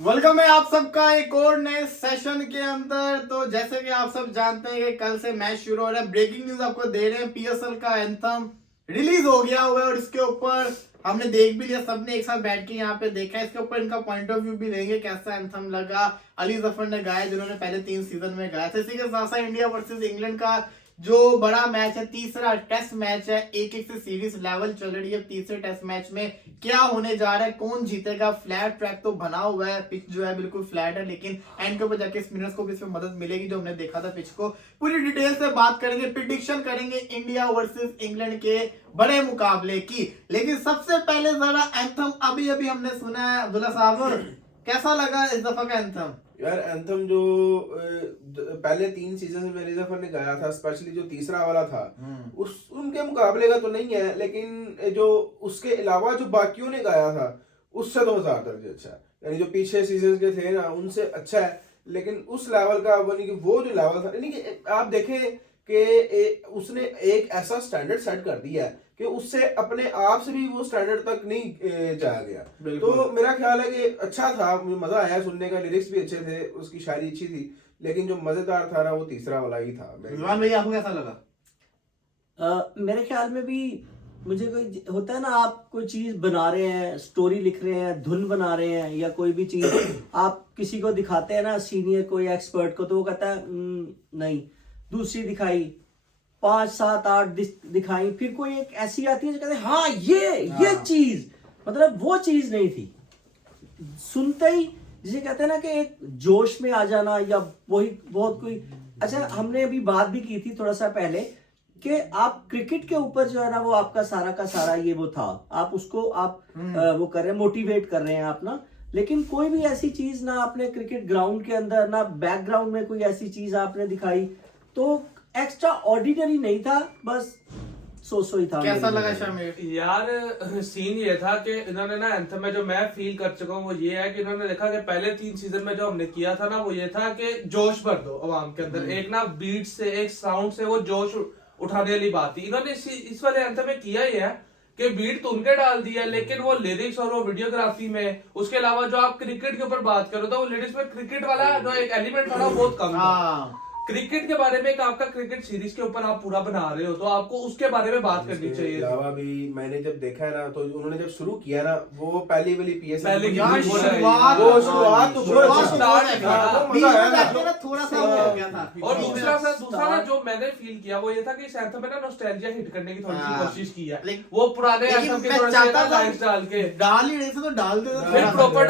Welcome है आप सबका एक और नए सेशन के अंदर। तो जैसे कि आप सब जानते हैं कि कल से मैच शुरू हो रहा है। ब्रेकिंग न्यूज आपको दे रहे हैं, पीएसएल का एंथम रिलीज हो गया हुआ है और इसके ऊपर हमने देख भी लिया, सबने एक साथ बैठ के यहाँ पे देखा है। इसके ऊपर इनका पॉइंट ऑफ व्यू भी देंगे, कैसा एंथम लगा। अली जफर ने गाया जिन्होंने पहले 3 सीजन में गाया था। इसी के साथ साथ इंडिया वर्सेस इंग्लैंड का जो बड़ा मैच है, तीसरा टेस्ट मैच है, एक एक से सीरीज लेवल चल रही है। तीसरे टेस्ट मैच में क्या होने जा रहा है, कौन जीतेगा। फ्लैट ट्रैक तो बना हुआ है, पिच जो है बिल्कुल फ्लैट है, लेकिन एंड के ऊपर जाके स्पिनर्स को भी इसमें मदद मिलेगी जो हमने देखा था पिच को। पूरी डिटेल से बात करेंगे, प्रिडिक्शन करेंगे इंडिया वर्सेस इंग्लैंड के बड़े मुकाबले की। लेकिन सबसे पहले जरा एंथम अभी अभी हमने सुना है, अब्दुल्ला साहब कैसा लगा इस दफा का एंथम? यार एंथम जो पहले 3 सीजन में अली जफर ने गाया था, स्पेशली जो तीसरा वाला था, उस उनके मुकाबले का तो नहीं है, लेकिन जो उसके अलावा जो बाकियों ने गाया था उससे तो 1000 दर्जे अच्छा है। यानी जो पीछे सीजन के थे ना उनसे अच्छा है, लेकिन उस लेवल का वो नहीं कि वो जो लेवल था, यानी कि आप देखें कि उसने एक ऐसा स्टैंडर्ड सेट कर दिया है कि उससे अपने आप से भी वो स्टैंडर्ड तक नहीं जाया गया। तो मेरा ख्याल है कि अच्छा था, मुझे मजा आया सुनने का, लिरिक्स भी अच्छे थे, उसकी शायरी अच्छी थी, लेकिन जो मजेदार था ना वो तीसरा वाला ही था। रिजवान भाई आपको कैसा लगा? मेरे ख्याल में भी मुझे कोई होता है ना, आप कोई चीज बना रहे हैं, स्टोरी लिख रहे हैं, धुन बना रहे हैं, या कोई भी चीज आप किसी को दिखाते हैं ना, सीनियर कोई एक्सपर्ट को, तो वो कहता है नहीं। दूसरी दिखाई, 5 7 8 दिखाई, फिर कोई एक ऐसी आती है जो कहते हैं हाँ ये चीज, मतलब वो चीज नहीं थी। सुनते ही जिसे कहते हैं ना कि एक जोश में आ जाना, या वही बहुत कोई। अच्छा, हमने अभी बात भी की थी थोड़ा सा पहले कि आप क्रिकेट के ऊपर जो है ना, वो आपका सारा का सारा ये वो था, आप उसको आप वो कर रहे हैं, मोटिवेट कर रहे हैं आप ना। लेकिन कोई भी ऐसी चीज ना आपने क्रिकेट ग्राउंड के अंदर ना, बैकग्राउंड में कोई ऐसी चीज आपने दिखाई तो एक्स्ट्रा ऑर्डिनरी नहीं था, बस सो ही था। कैसा लगा शामिर? यार सीन ये था कि इन्होंने ना एंथम में जो मैं फील कर चुका हूँ वो ये है कि इन्होंने देखा कि पहले 3 सीजन में जो हमने किया था ना, वो ये था कि जोश भर दो अवाम के अंदर, एक ना बीट से, एक साउंड से वो जोश उठाने वाली बात थी। इन्होंने इस वाले एंथम में किया ही है कि बीट तो उनके डाल दिया, लेकिन वो लिरिक्स और वो वीडियोग्राफी में, उसके अलावा जो आप क्रिकेट के ऊपर बात करो तो वो लिरिक्स में क्रिकेट वाला जो एक एलिमेंट था ना बहुत कम था। क्रिकेट के बारे में एक आपका क्रिकेट सीरीज के ऊपर आप पूरा बना रहे हो तो आपको उसके बारे में बात करनी चाहिए। अलावा भी मैंने जब देखा है ना, तो उन्होंने जब शुरू किया ना वो पहली वाली पीएस थोड़ा सा हो गया था। और दूसरा ना जो मैंने फील किया वो ये था कि इस एंथम में ना नॉस्टैल्जिया हिट करने की थोड़ी सी कोशिश की है, वो पुराने एंथम के थोड़े से लाइन्स डाल के डाल ही नहीं थे तो डाल देते, फिर प्रॉपर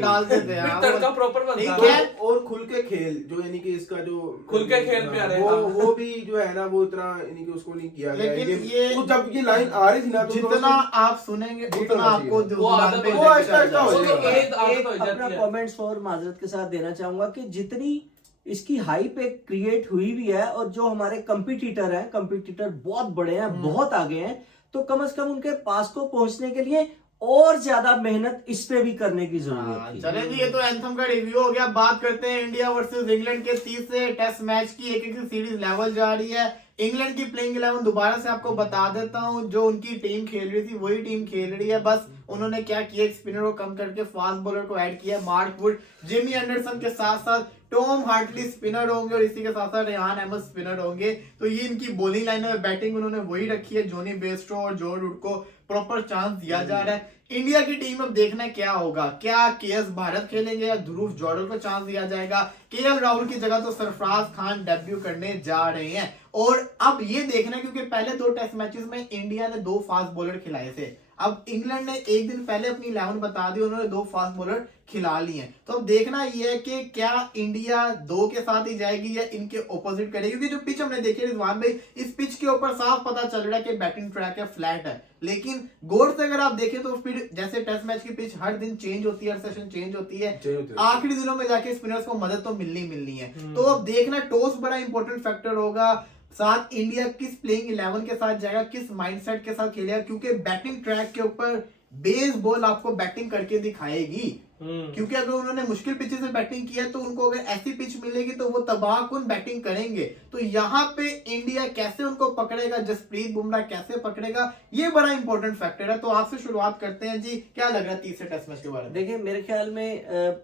डाल देते फिर तड़का प्रॉपर बनता है। और खुल के खेल जो, यानी कि इसका जो खुल के खेल में आ रहे वो भी जो है ना वो इतना यानी कि उसको नहीं किया गया। लेकिन ये तो जब ये लाइन आ रही थी ना, तो जितना आप सुनेंगे उतना आपको वो आदत वो आहिस्ता हो जाएगा। अपना कमेंट्स और माजरत के साथ देना चाहूंगा कि जितनी इसकी हाइप एक क्रिएट हुई भी है, और जो हमारे कंपटीटर बहुत बड़े हैं, बहुत आगे हैं, तो कम से कम उनके पास को पहुंचने के लिए और ज्यादा मेहनत इस पे भी करने की जरूरत है। चले जी, ये तो एंथम का रिव्यू हो गया। बात करते हैं इंडिया वर्सेस इंग्लैंड के तीसरे टेस्ट मैच की। एक एक सीरीज लेवल जा रही है। इंग्लैंड की प्लेइंग 11 दोबारा से आपको बता देता हूं, जो उनकी टीम खेल रही थी वही टीम खेल रही है। बस उन्होंने क्या किया, एक स्पिनर को कम करके फास्ट बॉलर को ऐड किया, मार्क वुड, जिमी एंडरसन के साथ साथ टॉम हार्टली स्पिनर होंगे और इसी के साथ साथ रेहान अहमद स्पिनर होंगे। तो ये इनकी बॉलिंग लाइन में बैटिंग उन्होंने वही रखी है। जोनी बेस्टो और जो रूट को प्रॉपर चांस दिया जा रहा है। इंडिया की टीम अब देखना क्या होगा, क्या केएस भारत खेलेंगे या ध्रुव जॉर्डन को चांस दिया जाएगा। केएल राहुल की जगह तो सरफराज खान डेब्यू करने जा रहे हैं। और अब ये देखना, क्योंकि पहले 2 टेस्ट मैचेस में इंडिया ने 2 फास्ट बॉलर खिलाए थे। अब इंग्लैंड ने एक दिन पहले अपनी 11 बता दी, उन्होंने 2 फास्ट बॉलर खिला लिए। तो अब देखना यह है कि क्या इंडिया 2 के साथ ही जाएगी या इनके ऑपोजिट करेगी। क्योंकि जो पिच हमने देखी रिजवान भाई, इस पिच के ऊपर साफ पता चल रहा है कि बैटिंग ट्रैक है, फ्लैट है। लेकिन गौर से अगर आप देखें तो फिर जैसे टेस्ट मैच की पिच हर दिन चेंज होती है, हर सेशन चेंज होती है, आखिरी दिनों में जाके स्पिनर्स को मदद तो मिलनी है। तो अब देखना, टॉस बड़ा इंपॉर्टेंट फैक्टर होगा। साथ इंडिया किस प्लेइंग 11 के साथ जाएगा, किस माइंडसेट के साथ खेलेगा, क्योंकि बैटिंग ट्रैक के ऊपर बेस बॉल आपको बैटिंग करके दिखाएगी। क्योंकि अगर उन्होंने मुश्किल पिच से बैटिंग किया तो उनको अगर ऐसी पिच मिलेगी तो वो तबाहकुन बैटिंग करेंगे। तो यहाँ पे इंडिया कैसे उनको पकड़ेगा, जसप्रीत बुमराह कैसे पकड़ेगा, ये बड़ा इंपॉर्टेंट फैक्टर है। तो आपसे शुरुआत करते हैं जी, क्या लग रहा है तीसरे टेस्ट मैच के बारे में? देखिए, मेरे ख्याल में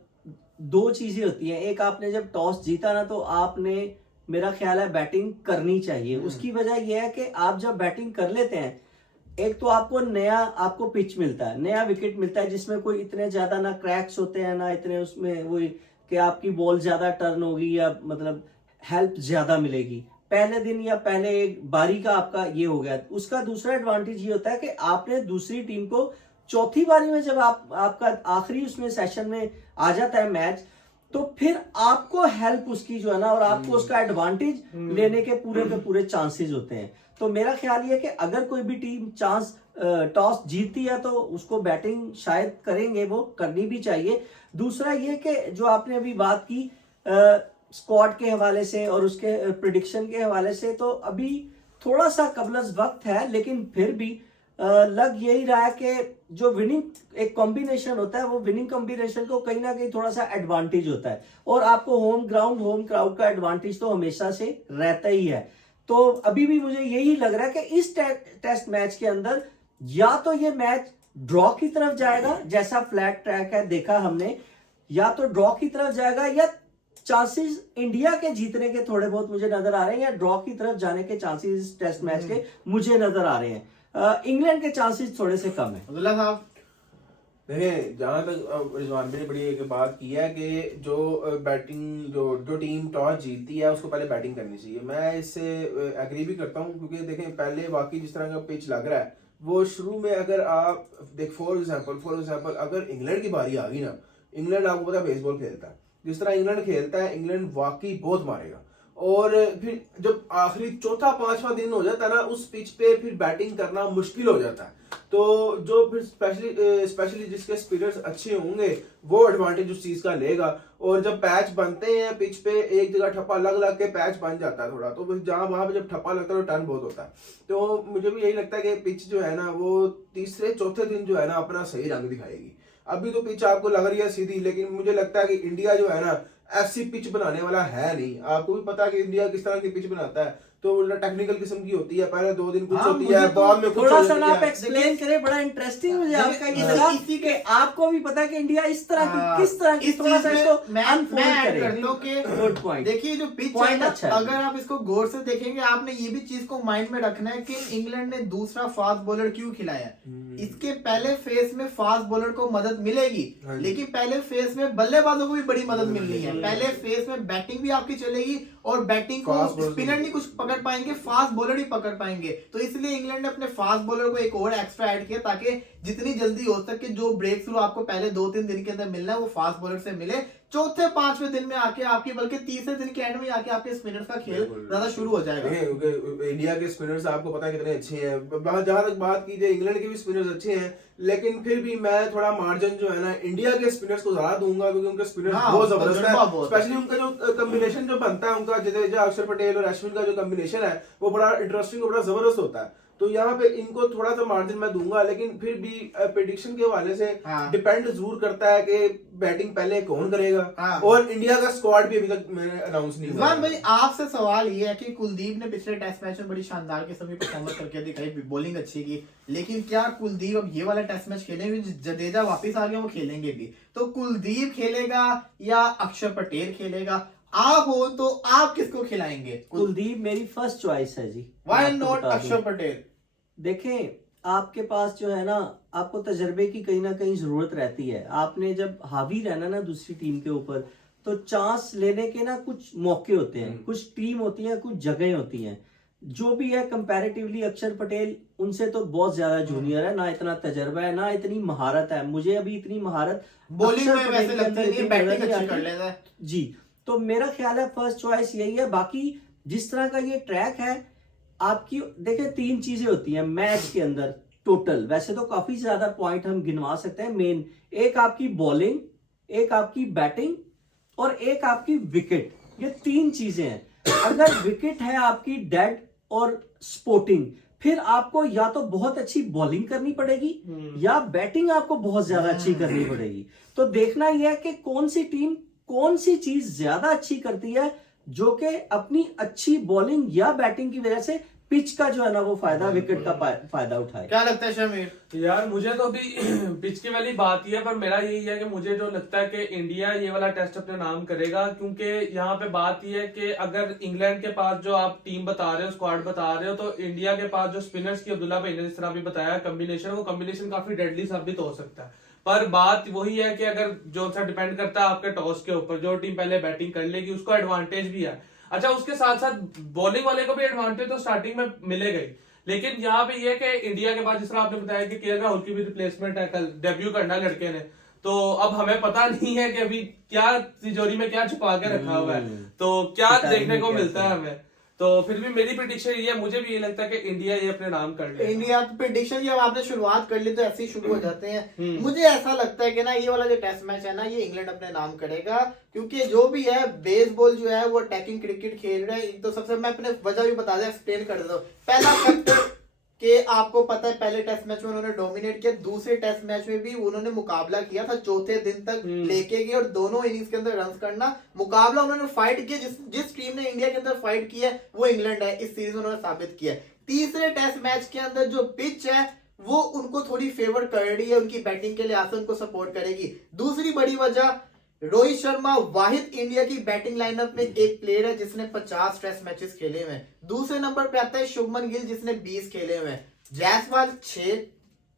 दो चीजें होती हैं, एक आपने जब टॉस जीता ना तो आपने मेरा ख्याल है बैटिंग करनी चाहिए। उसकी वजह यह है कि आप जब बैटिंग कर लेते हैं, एक तो आपको पिच मिलता है, नया विकेट मिलता है जिसमें कोई इतने ज्यादा ना क्रैक्स होते हैं ना इतने उसमें वो कि आपकी बॉल ज्यादा टर्न होगी या मतलब हेल्प ज्यादा मिलेगी। पहले दिन या पहले एक बारी का आपका ये हो गया। उसका दूसरा एडवांटेज ये होता है कि आपने दूसरी टीम को चौथी बारी में जब आपका आखिरी उसमें सेशन में आ जाता है मैच, तो फिर आपको हेल्प उसकी जो है ना और आपको उसका एडवांटेज लेने के पूरे चांसेस होते हैं। तो मेरा ख्याल ये है कि अगर कोई भी टीम टॉस जीतती है तो उसको बैटिंग शायद करेंगे, वो करनी भी चाहिए। दूसरा ये कि जो आपने अभी बात की स्क्वाड के हवाले से और उसके प्रिडिक्शन के हवाले से, तो अभी थोड़ा सा कबलस वक्त है, लेकिन फिर भी लग यही रहा है कि जो विनिंग एक कॉम्बिनेशन होता है वो विनिंग कॉम्बिनेशन को कहीं ना कहीं थोड़ा सा एडवांटेज होता है और आपको होम ग्राउंड होम क्राउड का एडवांटेज तो हमेशा से रहता ही है। तो अभी भी मुझे यही लग रहा है कि इस टेस्ट मैच के अंदर या तो ये मैच ड्रॉ की तरफ जाएगा, जैसा फ्लैट ट्रैक है देखा हमने, या तो ड्रॉ की तरफ जाएगा या चांसेस इंडिया के जीतने के थोड़े बहुत मुझे नजर आ रहे हैं, या ड्रॉ की तरफ जाने के चांसेस टेस्ट मैच के मुझे नजर आ रहे हैं। इंग्लैंड के चांसेस थोड़े से कम है। अब्दुल्ला साहब देखिए, जहां तक रिजवान भाई ने बड़ी एक बात की है कि जो बैटिंग जो टीम टॉस जीतती है उसको पहले बैटिंग करनी चाहिए, मैं इससे एग्री भी करता हूं। क्योंकि देखें, पहले वाकई जिस तरह का पिच लग रहा है वो शुरू में अगर आप देख फॉर एग्जांपल अगर इंग्लैंड की बारी आ गई ना, इंग्लैंड आपको पता है बेसबॉल खेलता है, जिस तरह इंग्लैंड खेलता है इंग्लैंड वाकई बहुत मारेगा। और फिर जब आखिरी चौथा पांचवा दिन हो जाता है ना, उस पिच पे फिर बैटिंग करना मुश्किल हो जाता है। तो जो फिर स्पेशली जिसके स्पिनर्स अच्छे होंगे वो एडवांटेज उस चीज का लेगा। और जब पैच बनते हैं पिच पे, एक जगह ठप्पा लग के पैच बन जाता है थोड़ा, तो जहां वहां पे जब ठप्पा लगता है तो टर्न बहुत होता है। तो मुझे भी यही लगता है कि पिच जो है ना वो तीसरे चौथे दिन जो है ना अपना सही रंग दिखाएगी। अभी तो पिच आपको लग रही है सीधी, लेकिन मुझे लगता है कि इंडिया जो है ना ऐसी पिच बनाने वाला है नहीं। आपको भी पता है कि इंडिया किस तरह की पिच बनाता है, तो टेक्निकल किस्म की होती है, पहले 2 दिन कुछ होती है, बाद में कुछ थोड़ा सा होती आप है। एक्सप्लेन करें, बड़ा इंटरेस्टिंग मुझे आपका ये लगा कि आपको भी पता है कि इंडिया इस तरह की किस तरह की, थोड़ा सा इसको मैं ऐड करता हूं कि गुड पॉइंट। देखिए जो पिच है ना, अगर आप इसको गौर से देखेंगे, आपने ये भी चीज को माइंड में रखना है कि इंग्लैंड ने दूसरा फास्ट बॉलर क्यों खिलाया। इसके पहले फेज में फास्ट बॉलर को मदद मिलेगी, लेकिन पहले फेज में बल्लेबाजों को भी बड़ी मदद मिलनी है। पहले फेज में बैटिंग भी आपकी चलेगी और बैटिंग को स्पिनर नहीं कुछ पकड़ पाएंगे, फास्ट बॉलर ही पकड़ पाएंगे। तो इसलिए इंग्लैंड ने अपने फास्ट बॉलर को एक और एक्स्ट्रा ऐड किया ताकि जितनी जल्दी हो सके जो ब्रेक थ्रू आपको पहले 2-3 दिन के अंदर मिलना है वो फास्ट बॉलर से मिले, चौथे पांचवें दिन में आके आपकी, बल्कि तीसरे दिन के एंड में आके आपके स्पिनर्स का खेल ज्यादा शुरू हो जाएगा। इंडिया के स्पिनर्स आपको पता है कितने अच्छे हैं। जहां तक बात की जाए इंग्लैंड के भी स्पिनर्स अच्छे हैं, लेकिन फिर भी मैं थोड़ा मार्जिन जो है ना इंडिया के स्पिनर्स को ज्यादा दूंगा, क्योंकि उनके स्पिनर्स बहुत जबरदस्त है। स्पेशली उनका जो कॉम्बिनेशन जो बनता है उनका जडेजा, अक्षर पटेल और अश्विन का जो कॉम्बिनेशन है वो बड़ा इंटरेस्टिंग और बड़ा जबरदस्त होता है। तो यहाँ पे इनको थोड़ा सा मार्जिन मैं दूंगा, लेकिन फिर भी प्रेडिक्शन के हवाले से डिपेंड जरूर करता है कि बैटिंग पहले कौन करेगा। और इंडिया का स्क्वाड भी अभी तक मैंने अनाउंस नहीं हुआ। भाई आपसे सवाल ये है कि कुलदीप ने पिछले टेस्ट मैच में बड़ी शानदार किस्म की परफॉर्मेंस करके दिखाई, बॉलिंग अच्छी की, लेकिन क्या कुलदीप अब ये वाला टेस्ट मैच खेलेंगे? जडेजा वापस आ गया, वो खेलेंगे भी, तो कुलदीप खेलेगा या अक्षर पटेल खेलेगा? आप हो तो आप किसको खिलाएंगे? कुलदीप मेरी फर्स्ट चॉइस है जी। व्हाई नॉट अक्षर पटेल? देखें, आपके पास जो है ना, आपको तजर्बे की कहीं ना कहीं जरूरत रहती है। आपने जब हावी रहना ना दूसरी टीम के ऊपर, तो चांस लेने के ना कुछ मौके होते हैं, कुछ टीम होती है, कुछ जगह होती हैं। जो भी है कंपैरेटिवली अक्षर पटेल उनसे तो बहुत ज्यादा जूनियर है, ना इतना तजर्बा है, ना इतनी महारत है। मुझे अभी इतनी महारत बॉलिंग में वैसे लगती है, बैटिंग अच्छी कर लेता है जी। तो मेरा ख्याल है फर्स्ट चॉइस यही है। बाकी जिस तरह का ये ट्रैक है आपकी, देखिए 3 चीजें होती हैं मैच के अंदर टोटल, वैसे तो काफी ज्यादा पॉइंट हम गिनवा सकते हैं। मेन एक आपकी बॉलिंग, एक आपकी बैटिंग और एक आपकी विकेट, ये 3 चीजें हैं। अगर विकेट है आपकी डेड और स्पोर्टिंग, फिर आपको या तो बहुत अच्छी बॉलिंग करनी पड़ेगी या बैटिंग आपको बहुत ज्यादा अच्छी करनी पड़ेगी। तो देखना यह है कि कौन सी टीम कौन सी चीज ज्यादा अच्छी करती है, जो कि अपनी अच्छी बॉलिंग या बैटिंग की वजह से पिच का जो है ना वो फायदा, विकेट का फायदा उठाए। क्या लगता है शमीर? यार मुझे तो अभी पिच की वाली बात ही है, पर मेरा यही है कि मुझे जो लगता है कि इंडिया ये वाला टेस्ट अपने नाम करेगा, क्योंकि यहाँ पे बात ये है कि अगर इंग्लैंड के पास जो आप टीम बता रहे हो, स्क्वाड बता रहे हो, तो इंडिया के पास जो स्पिनर्स की अब्दुल्ला भाई ने जिस तरह भी बताया कॉम्बिनेशन, वो कॉम्बिनेशन काफी डेडली साबित हो सकता है। पर बात वही है कि अगर जो सा डिपेंड करता है आपके टॉस के ऊपर, जो टीम पहले बैटिंग कर लेगी उसको एडवांटेज भी है। अच्छा, उसके साथ साथ बॉलिंग वाले को भी एडवांटेज तो स्टार्टिंग में मिलेगा ही, लेकिन यहाँ पे ये कि इंडिया के बाद जिस तरह आपने बताया कि केएल राहुल की भी रिप्लेसमेंट है, कल डेब्यू करना लड़के ने, तो अब हमें पता नहीं है कि अभी क्या तिजोरी में क्या छुपा के रखा हुआ है, तो क्या देखने को मिलता है हमें। तो फिर भी मेरी प्रेडिक्शन ये है, मुझे भी ये लगता है कि इंडिया ये अपने नाम कर ले। इंडिया प्रेडिक्शन जब आपने शुरुआत कर ली तो ऐसे ही शुरू हो जाते हैं। मुझे ऐसा लगता है कि ना ये वाला जो टेस्ट मैच है ना, ये इंग्लैंड अपने नाम करेगा, क्योंकि जो भी है बेसबॉल जो है वो अटैकिंग क्रिकेट खेल रहे हैं। तो सबसे मैं अपने वजह भी बता दें, एक्सप्लेन कर देता हूँ। पहला फैक्टर कि आपको पता है पहले टेस्ट मैच में उन्होंने डोमिनेट किया, दूसरे टेस्ट मैच में भी उन्होंने मुकाबला किया था, चौथे दिन तक लेके गए और दोनों इनिंग्स के अंदर रन करना मुकाबला उन्होंने फाइट किया। जिस टीम ने इंडिया के अंदर फाइट किया है वो इंग्लैंड है, इस सीरीज में उन्होंने साबित किया है। तीसरे टेस्ट मैच के अंदर जो पिच है वो उनको थोड़ी फेवर कर रही है, उनकी बैटिंग के लिहाज से उनको सपोर्ट करेगी। दूसरी बड़ी वजह, रोहित शर्मा वाहिद इंडिया की बैटिंग लाइनअप में एक प्लेयर है जिसने 50 टेस्ट मैचेस खेले हुए हैं। दूसरे नंबर पे आता है शुभमन गिल जिसने 20 खेले हुए हैं, जायसवाल 6,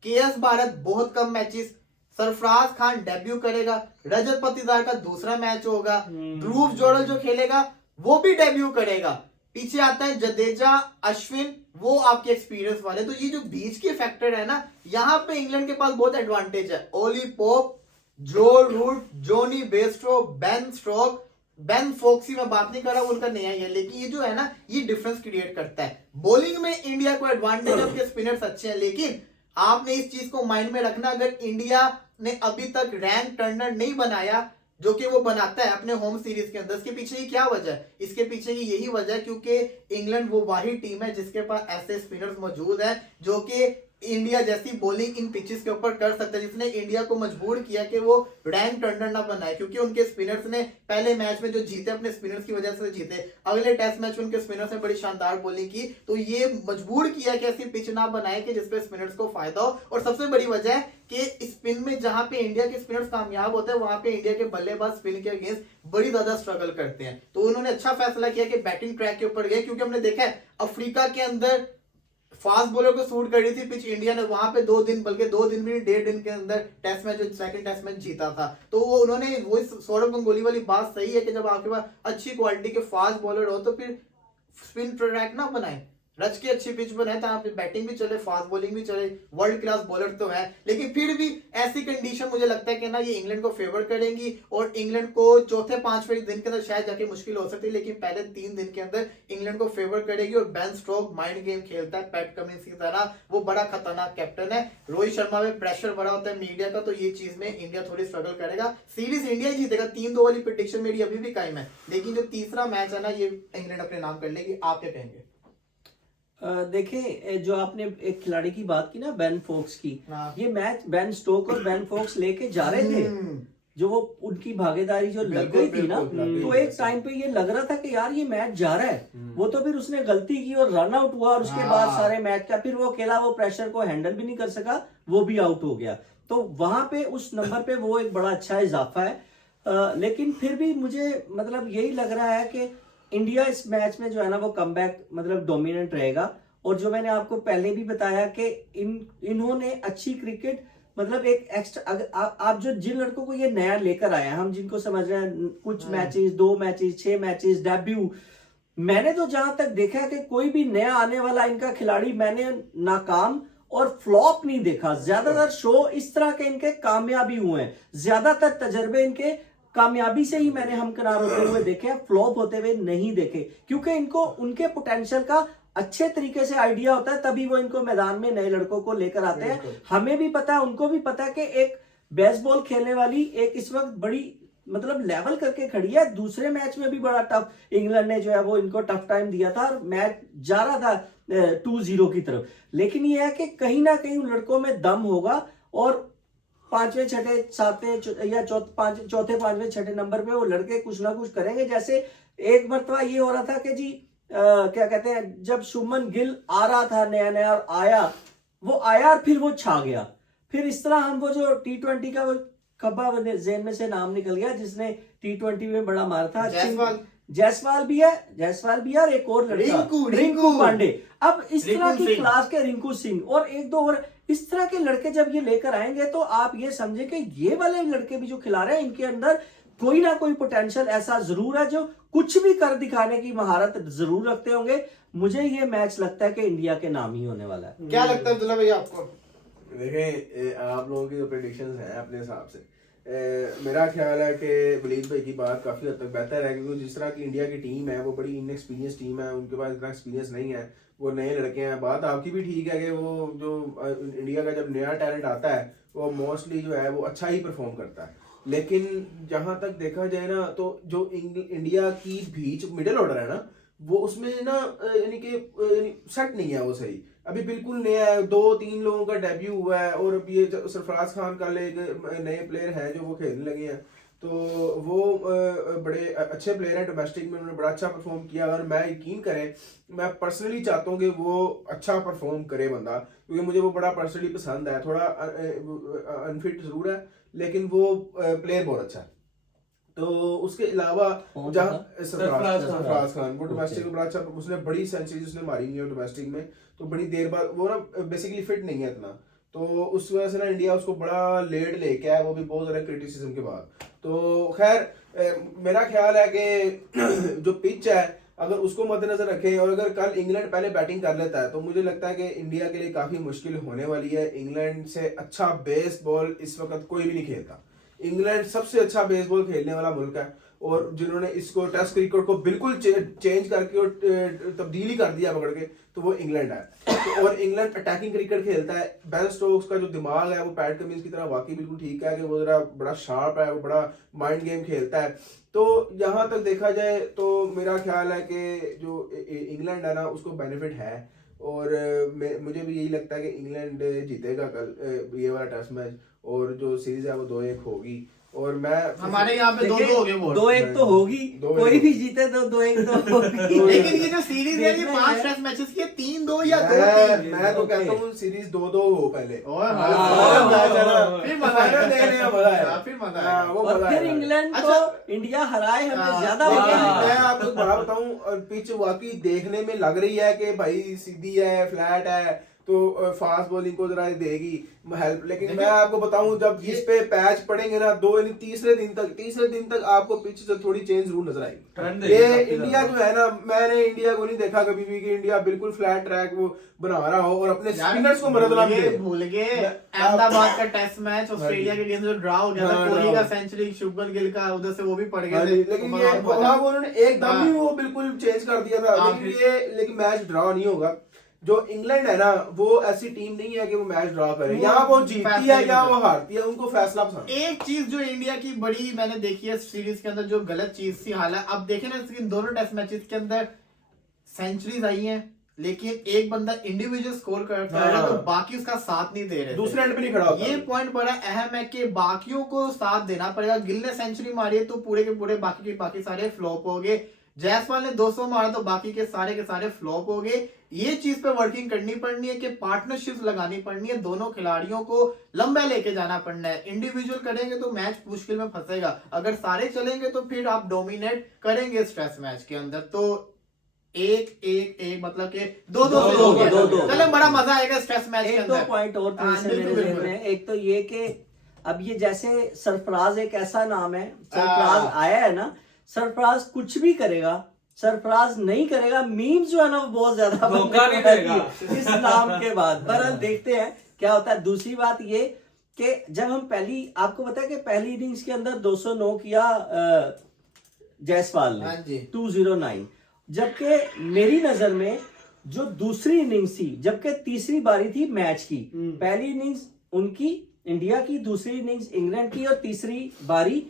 केएस भारत बहुत कम मैचेस, सरफराज खान डेब्यू करेगा, रजत पाटीदार का दूसरा मैच होगा, ध्रुव जोड़ल जो खेलेगा वो भी डेब्यू करेगा। पीछे आता है जडेजा, अश्विन, वो आपके एक्सपीरियंस वाले। तो ये जो बीच के फैक्टर है ना, यहाँ पे इंग्लैंड के पास बहुत एडवांटेज है। ओली पोप, जो रूट, जोनी Bairstow, Ben stroke, Ben Foxy मैं बात नहीं कर रहा, उनका नया ही है, लेकिन ये जो है ना ये डिफरेंस क्रिएट करता है। बॉलिंग में इंडिया को एडवांटेज है, उसके स्पिनर्स अच्छे हैं, लेकिन आपने इस चीज को माइंड में रखना, अगर इंडिया ने अभी तक रैंक टर्नर नहीं बनाया जो कि वो बनाता है अपने होम सीरीज के अंदर, इसके पीछे की क्या वजह है? इसके पीछे की यही वजह है क्योंकि इंग्लैंड वो वाही टीम है जिसके पास ऐसे स्पिनर्स मौजूद है जो कि इंडिया जैसी बॉलिंग इन पिचेस के ऊपर कर सकते हैं, जिसने इंडिया को मजबूर किया कि वो रैंक टर्नर ना बनाए, क्योंकि उनके स्पिनर्स ने पहले मैच में जो जीते अपने स्पिनर्स की वजह से जीते। अगले टेस्ट मैच में उनके स्पिनर्स ने बड़ी शानदार बॉलिंग की, तो ये मजबूर किया कि ऐसी पिच ना बनाए कि जिसपे स्पिनर्स को फायदा हो। और सबसे बड़ी वजह है कि स्पिन में जहां पे इंडिया के स्पिनर्स कामयाब होते हैं वहां पे इंडिया के बल्लेबाज स्पिन के अगेंस्ट बड़ी ज्यादा स्ट्रगल करते हैं। तो उन्होंने अच्छा फैसला किया कि बैटिंग ट्रैक के ऊपर गए, क्योंकि हमने देखा है अफ्रीका के अंदर फास्ट बॉलर को सूट कर रही थी पिच, इंडिया ने वहां पे 2 दिन, बल्कि 2 दिन भी 1.5 दिन के अंदर test match, second test match जीता था। तो वो उन्होंने वो सौरव गंगोली वाली बात सही है कि जब आपके पास अच्छी क्वालिटी के फास्ट बॉलर हो तो फिर स्पिन ट्रैक ना बनाए, रच के अच्छी पिच बनाए ताकि बैटिंग भी चले, फास्ट बॉलिंग भी चले। वर्ल्ड क्लास बॉलर तो है, लेकिन फिर भी ऐसी कंडीशन मुझे लगता है कि ना ये इंग्लैंड को फेवर करेंगी और इंग्लैंड को चौथे 5वें दिन के अंदर शायद जाके मुश्किल हो सकती है, लेकिन पहले 3 दिन के अंदर इंग्लैंड को फेवर करेगी। और बेन स्टोक्स माइंड गेम खेलता है पैट कमिंस की तरह, वो बड़ा खतरनाक कैप्टन है। रोहित शर्मा में प्रेशर बड़ा होता है मीडिया का, तो ये चीज में इंडिया थोड़ी स्ट्रगल करेगा। सीरीज इंडिया ही जीतेगा, 3-2 वाली प्रेडिक्शन मेरी अभी भी कायम है, लेकिन जो तीसरा मैच है ना ये इंग्लैंड अपने नाम कर लेगी। आप क्या कहेंगे? देखें, जो आपने एक खिलाड़ी की बात की ना बेन फोक्स की, हाँ। ये मैच बेन स्टोक और बेन फोक्स लेके जा रहे थे, जो वो उनकी भागीदारी जो लग गई थी ना, तो एक टाइम पे ये लग रहा था कि यार ये मैच जा रहा है। वो तो फिर उसने गलती की और रन आउट हुआ, और उसके बाद सारे मैच का फिर वो अकेला वो प्रेशर को हैंडल भी नहीं कर सका, वो भी आउट हो गया। तो वहां पे उस नंबर पे वो एक बड़ा अच्छा इजाफा है। लेकिन फिर भी मुझे मतलब यही लग रहा है कि इंडिया इस मैच में जो है ना वो कमबैक मतलब डोमिनेंट रहेगा। और जो मैंने आपको पहले भी बताया कि इन्होंने अच्छी क्रिकेट मतलब एक एक्स्ट्रा, आप जो जिन लड़कों को ये नया लेकर आए हैं, हम जिनको समझ रहे हैं कुछ मैचेस, 2 मैचेस, 6 मैचेस, डेब्यू, मैंने तो जहां तक देखा है कि कोई भी नया आने वाला इनका खिलाड़ी मैंने नाकाम और फ्लॉप नहीं देखा। ज्यादातर शो इस तरह के इनके कामयाबी हुए हैं, ज्यादातर तजर्बे इनके कामयाबी से ही मैंने हमकिनार होते हुए देखे हैं, फ्लॉप होते हुए नहीं देखे, क्योंकि इनको उनके पोटेंशियल का अच्छे तरीके से आइडिया होता है, तभी वो इनको मैदान में नए लड़कों को लेकर आते हैं। हमें भी पता है, उनको भी पता है कि एक बेसबॉल खेलने वाली एक इस वक्त बड़ी मतलब लेवल करके खड़ी है। दूसरे मैच में भी बड़ा टफ इंग्लैंड ने जो है वो इनको टफ टाइम दिया था और मैच जा रहा था 2-0 की तरफ, लेकिन ये है कि कहीं ना कहीं उन लड़कों में दम होगा और 5वें, 6ठे, 7वें या चौथे 5वें, 6ठे नंबर पे वो लड़के कुछ ना कुछ करेंगे। जैसे एक मरतबा ये हो रहा था कि जी क्या कहते हैं, जब शुभमन गिल आ रहा था नया नया और आया और फिर वो छा गया। फिर इस तरह हम वो जो T20 का वो कब्बा जेन में से नाम निकल गया जिसने T20 में बड़ा मारा था, जायसवाल भी है और एक और लड़का रिंकू पांडे। अब इस तरह की क्लास के रिंकू सिंह और एक दो और इस तरह के लड़के जब ये लेकर आएंगे तो आप ये समझे कि ये वाले लड़के भी जो खिला रहे हैं इनके अंदर कोई ना कोई पोटेंशियल ऐसा जरूर है, जो कुछ भी कर दिखाने की महारत जरूर रखते होंगे। मुझे ये मैच लगता है कि इंडिया के नाम ही होने वाला है। क्या लगता है अब्दुल्ला भैया आपको? देखें, आप लोगों की जो प्रेडिक्शंस हैं अपने हिसाब से, मेरा ख्याल है कि वलीद भाई की बात काफ़ी हद तक बेहतर है, क्योंकि जिस तरह की इंडिया की टीम है वो बड़ी इनएक्सपीरियंस टीम है, उनके पास इतना एक्सपीरियंस नहीं है, वो नए लड़के हैं। बात आपकी भी ठीक है कि वो जो इंडिया का जब नया टैलेंट आता है वो मोस्टली जो है वो अच्छा ही परफॉर्म करता है। लेकिन जहाँ तक देखा जाए ना, तो जो इंडिया की बीच मिडिल ऑर्डर है ना, वो उसमें ना यानी कि सेट नहीं है वो सही, अभी बिल्कुल नया है। 2-3 लोगों का डेब्यू हुआ है और अब ये सरफराज खान का नए प्लेयर हैं जो वो खेलने लगे हैं, तो वो बड़े अच्छे प्लेयर हैं। डोमेस्टिक में उन्होंने बड़ा अच्छा परफॉर्म किया और मैं यकीन करें, मैं पर्सनली चाहता हूँ कि वो अच्छा परफॉर्म करे बंदा, क्योंकि मुझे वो बड़ा पर्सनली पसंद है। थोड़ा अनफिट जरूर है लेकिन वो प्लेयर बहुत अच्छा है। तो उसके अलावा जहाँ सरफराज खान, वो डोमेस्टिक में बड़ा अच्छा, उसने बड़ी सेंचुरी उसने मारी नहीं है डोमेस्टिक में, तो बड़ी देर बाद वो ना बेसिकली फिट नहीं है इतना, तो उस वजह से ना इंडिया उसको बड़ा लेट लेके आया, वो भी बहुत ज़्यादा क्रिटिसिज्म के बाद। तो खैर मेरा ख्याल है कि जो पिच है अगर उसको मद्देनजर रखें और अगर कल इंग्लैंड पहले बैटिंग कर लेता है तो मुझे लगता है कि इंडिया के लिए काफ़ी मुश्किल होने वाली है। इंग्लैंड से अच्छा बेसबॉल इस वक्त कोई भी नहीं खेलता। इंग्लैंड सबसे अच्छा बेसबॉल खेलने वाला मुल्क है और जिन्होंने इसको टेस्ट क्रिकेट को बिल्कुल चेंज करके और तब्दीली कर दिया पकड़ के, तो वो इंग्लैंड है। तो और इंग्लैंड अटैकिंग क्रिकेट खेलता है। बेन स्टोक्स का जो दिमाग है वो पैट कमिंस की तरह वाकई बिल्कुल ठीक है कि वो जरा बड़ा शार्प है, वो बड़ा माइंड गेम खेलता है। तो यहाँ तक देखा जाए तो मेरा ख्याल है कि जो इंग्लैंड है ना उसको बेनिफिट है और मुझे भी यही लगता है कि इंग्लैंड जीतेगा कल ये वाला टेस्ट मैच और जो सीरीज है वो 2-1 होगी। और मैं हमारे यहाँ पे 2-2 हो गए, 2-1 तो होगी, कोई भी जीते तो 2-1 तो होगी। लेकिन ये जो सीरीज है ये 5 टेस्ट मैचेस की 3-2 या 2-3। मैं तो कहता हूँ सीरीज 2-2 हो पहले, फिर मजा आएगा। और फिर इंग्लैंड को इंडिया हराए हमें ज्यादा। मैं आपको बड़ा बताऊं, पिच वाकई देखने में लग रही है कि भाई सीधी है, फ्लैट है, तो फास्ट बॉलिंग को जरा देगी हेल्प। लेकिन मैं आपको बताऊं जब इस पे पैच पड़ेंगे ना तीसरे दिन तक आपको पिच से थोड़ी चेंज जरूर नजर आएगी। ये इंडिया जो है ना, मैंने इंडिया को नहीं देखा कभी भी कि इंडिया बिल्कुल फ्लैट ट्रैक वो बना रहा हो और अपने स्पिनर्स को मदद ना दे। भूल गए अहमदाबाद का टेस्ट मैच ऑस्ट्रेलिया के गेम जो ड्रा हो गया था, कोहली का सेंचुरी, शुभमन गिल का उधर से वो भी पड़ गए थे। लेकिन ये उन्होंने एकदम ही वो बिल्कुल चेंज कर दिया था। लेकिन मैच ड्रा नहीं होगा। जो इंग्लैंड है ना वो ऐसी टीम नहीं है कि वो मैच ड्रा करे, या वो जीतती है या वो हारती है, उनको फैसला पसंद। एक चीज जो इंडिया की बड़ी मैंने देखी है सीरीज के अंदर जो गलत चीज थी, हालांकि अब देखे ना इन दोनों टेस्ट मैचेस के अंदर सेंचुरीज आई हैं लेकिन एक बंदा इंडिविजुअल स्कोर करता है तो बाकी उसका साथ नहीं दे रहे, दूसरे एंड पे नहीं खड़ा होता। ये पॉइंट बड़ा अहम है कि बाकियों को साथ देना पड़ेगा। गिल ने सेंचुरी मारी है तो पूरे के पूरे बाकी के बाकी सारे फ्लॉप हो गए। जायसवाल ने 200 मारा तो बाकी के सारे फ्लॉप हो गए। ये चीज पे वर्किंग करनी पड़नी है कि पार्टनरशिप लगानी पड़नी है, दोनों खिलाड़ियों को लंबा लेके जाना पड़ना है। इंडिविजुअल करेंगे तो मैच मुश्किल में फंसेगा, अगर सारे चलेंगे तो फिर आप डोमिनेट करेंगे स्ट्रेस मैच के अंदर। तो एक मतलब के दो चले बड़ा मजा आएगा स्ट्रेस मैच के अंदर। 2 पॉइंट और एक तो ये कि अब ये जैसे सरफराज एक ऐसा नाम है, सरफराज आया है ना, सरफराज कुछ भी करेगा, सरफराज नहीं करेगा, मीम्स जो है ना वो बहुत ज्यादा इस नाम के बाद। पर देखते हैं क्या होता है। दूसरी बात ये कि जब हम आपको पता है कि पहली इनिंग्स के अंदर 209 किया जायसवाल ने 209, जबकि मेरी नजर में जो दूसरी इनिंग्स थी, जबकि तीसरी बारी थी मैच की, पहली इनिंग्स उनकी इंडिया की, दूसरी इनिंग्स इंग्लैंड की और तीसरी बारी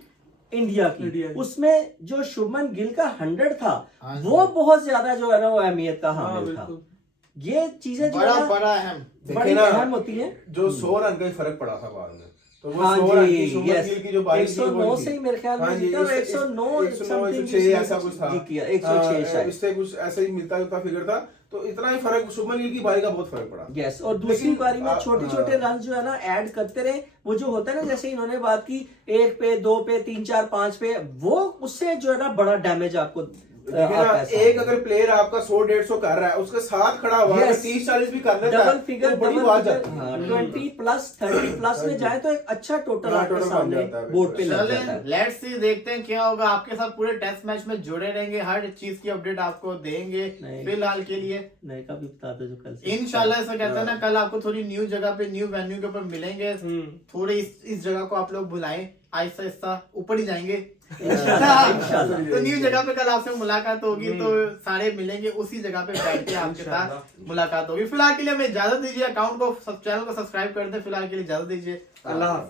इंडिया की। उसमें जो शुभमन गिल का 100 था वो बहुत ज्यादा जो है ना वो अहमियत का हामिल था। ये चीजें जो बड़ा अहम बड़ी अहम होती है। जो 100 रन का ही फर्क पड़ा था बाद में, तो वो हाँ 100 रन की जी, शुभमन yes. गिल की जो बारिश 109 से ही मेरे ख्याल में हाँ जी, जीता और 109 106 ऐसा कुछ था। किया 106 शायद। इससे कुछ ऐसा ही मिलता जुलता फिगर था, तो इतना ही फर्क शुभमन गिल की बारी का बहुत फर्क पड़ा। यस, और दूसरी लेकिन पारी में छोटे छोटे हाँ। रन जो है ना ऐड करते रहे, वो जो होता है ना, जैसे इन्होंने बात की 1 पे 2 पे 3 4 5 पे, वो उससे जो है ना बड़ा डैमेज आपको देखिए ना, आता है एक सामने। अगर प्लेयर आपका 100-150 कर रहा है, उसके साथ खड़ा हुआ है, Yes. 30-40 भी कर लेता डबल है, फिगर, तो बड़ी डबल बात फिगर, जाती है। 20 प्लस 30 प्लस में जाए तो एक अच्छा टोटल हाँ, आपके total बन सामने जाता है, बोर्ड पे लग जाता चलें है। लेट्स सी, देखते हैं क्या होगा। आपके साथ पूरे टेस्ट मैच में जुड़े रहेंगे, हर चीज की अपडेट आपको देंगे। नहीं। फिलहाल के लिए नए का भी बता दो जो कल से इंशाल्लाह ऐसा कहते हैं ना, कल आपको थोड़ी न्यू जगह पे, न्यू वेन्यू के ऊपर मिलेंगे। थोड़े इस जगह को आप लोग बुलाएं, आहिस्ता आहिस्ता ऊपर ही जाएंगे। इंशाल्लाह। तो न्यू जगह पे कल आपसे मुलाकात होगी, तो सारे मिलेंगे उसी जगह पे बैठ के आपके साथ मुलाकात होगी। फिलहाल के लिए हमें इजाजत दीजिए, अकाउंट को चैनल को सब्सक्राइब कर दें। फिलहाल के लिए इजाजत दीजिए, अल्लाह हाफ़िज़।